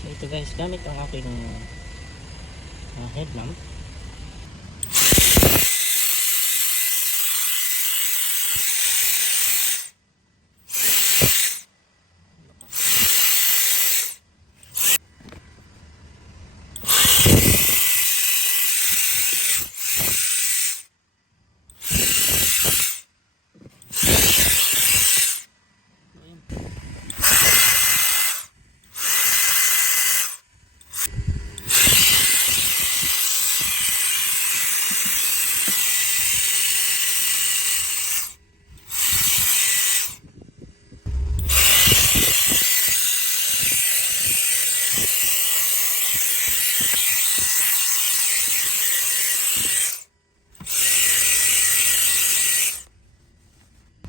So ito guys, gamit ang aking headlamp.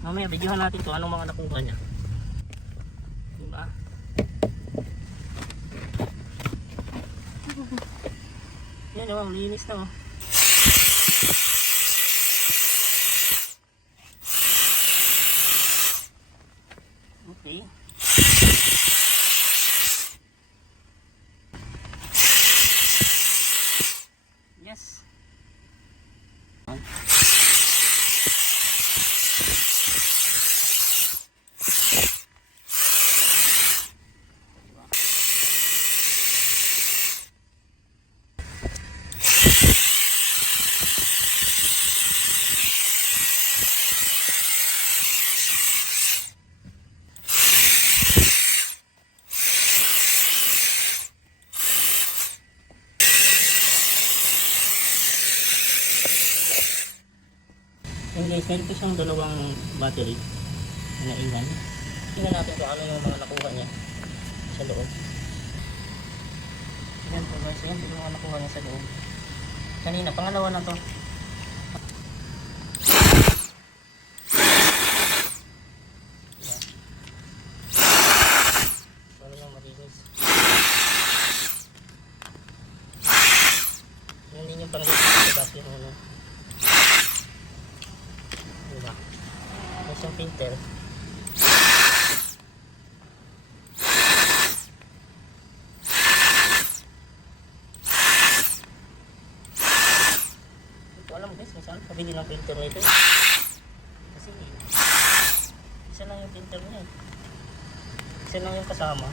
Mamaya videohan natin kung anong mga nakuha niya. Diba? Yan o, linis na o. Okay. Yes. Yan guys, meron po siyang dalawang battery na ilan. Tingnan natin kung ano yung mga nakuha niya sa loob. Yan po guys, yan yung mga nakuha niya sa loob. Kanina, pangalawa na to. Diba? Para lang malinis. Yan din yung panglinis sa gas yung ano. Diba? Tapos yung filter. Hindi ko alam guys kung saan pabili ng filter nito. Kasi isa lang yung filter niya. Isa lang yung kasama.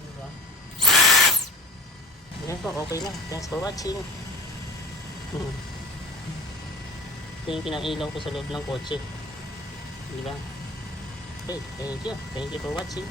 Diba? Yan po, okay na. Thanks for watching. Ito yung pinang-ilaw ko sa loob ng kotse. Diba? Okay, thank you. Thank you for watching.